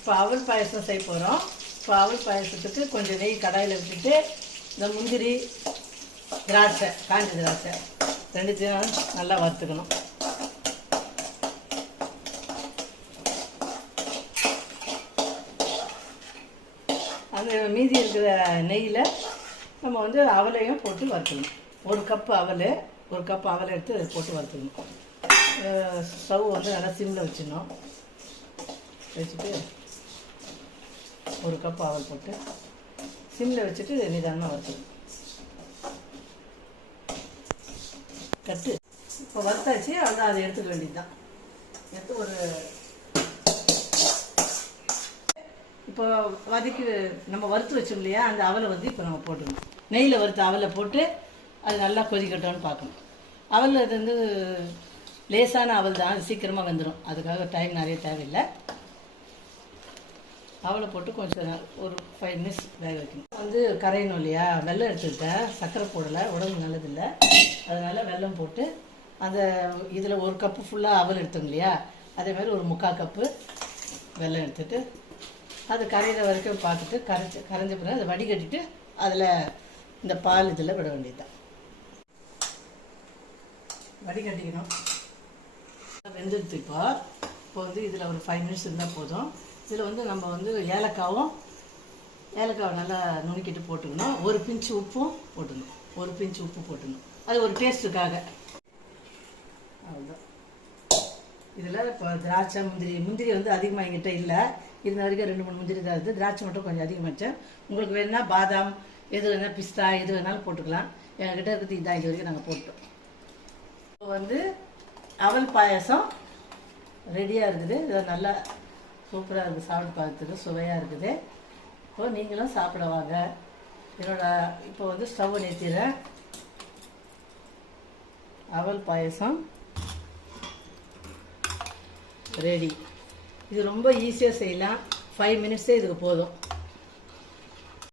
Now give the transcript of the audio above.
இப்போ அவல் பாயசம் செய்ய போகிறோம் இப்போ அவல் பாயசத்துக்கு கொஞ்சம் நெய் கடாயில் விட்டுட்டு இந்த முந்திரி திராட்சை காஞ்ச திராட்சை ரெண்டுத்தையும் நல்லா வறுத்துக்கணும். அந்த மீதி இருக்கிற நெய்யில் நம்ம வந்து அவலையும் போட்டு வறுத்துக்கணும். ஒரு கப்பு அவல் ஒரு கப் அவலை எடுத்து அதை போட்டு வறுத்துக்கணும். ஸ்டவ் வந்து நல்லா சிம்மில் வச்சிடணும். வச்சுட்டு ஒரு கப் அவல் போட்டு சிம்மில் வச்சுட்டு நிதானமாக வறுத்துக்கணும் கட்டு. இப்போ வறுத்தாச்சு அதான் அதை எடுத்துக்க வேண்டியது தான் எடுத்து ஒரு இப்போ வதக்கி நம்ம வறுத்து வச்சோம் இல்லையா அந்த அவலை வந்து இப்போ நம்ம போட்டுக்கணும். நெய்யில் வறுத்த அவலை போட்டு அது நல்லா கொதிக்கட்டோன்னு பார்க்கணும். அவல் அது வந்து லேசான அவல் தான் அது சீக்கிரமாக வந்துடும் அதுக்காக டைம் நிறைய தேவையில்லை. அவளை போட்டு கொஞ்சம் ஒரு ஃபைவ் மினிட்ஸ் வேக வைக்கணும். வந்து கரையணும் இல்லையா? வெல்லம் எடுத்துக்கிட்டேன் சர்க்கரை போடலை. உடம்பு நல்லதில்லை. அதனால் வெல்லம் போட்டு அந்த இதில் ஒரு கப்பு ஃபுல்லாக அவல் எடுத்தோம் இல்லையா? அதே மாதிரி ஒரு முக்கால் கப்பு வெல்லம் எடுத்துகிட்டு அது கரையிற வரைக்கும் பார்த்துட்டு கரைச்சி கரைஞ்ச பிறகு அதை வடிகட்டிட்டு அதில் இந்த பால் இதில் விட வேண்டியதுதான். வடிகட்டிக்கணும். வெந்துடுத்து இப்போ இப்போ வந்து இதில் ஒரு ஃபைவ் மினிட்ஸ் இருந்தால் போதும். இதில் வந்து நம்ம வந்து ஏலக்காவும் ஏலக்காவை நல்லா நுணுக்கிட்டு போட்டுக்கணும். ஒரு பிஞ்சு உப்பும் போட்டுக்கணும். ஒரு பிஞ்சு உப்பு போட்டுக்கணும். அது ஒரு டேஸ்ட்டுக்காக அவ்வளோதான் இதில் இப்போ திராட்சை முந்திரி முந்திரி வந்து அதிகமாக எங்கிட்ட இல்லை. இருந்த வரைக்கும் ரெண்டு மூணு முந்திரி தான் இருக்குது திராட்சை மட்டும் கொஞ்சம் அதிகமாச்சேன் உங்களுக்கு வேணும்னா பாதாம் எது வேணால் பிஸ்தா எது வேணாலும் போட்டுக்கலாம். எங்ககிட்ட இருக்கிறது இதாக இது வரைக்கும் நாங்கள் போட்டோம். இப்போ வந்து அவல் பாயாசம் ரெடியாக இருக்குது. இதை நல்லா சூப்பராக இருக்குது சாப்பிட்டு பார்த்துட்டு சுவையாக இருக்குது. இப்போ நீங்களும் சாப்பிட வாங்க. என்னோடய இப்போ வந்து ஸ்டவ் நிறுத்திடுறேன். அவல் பாயசம். ரெடி. இது ரொம்ப ஈஸியாக செய்யலாம். ஃபைவ் மினிட்ஸே இதுக்கு போதும்.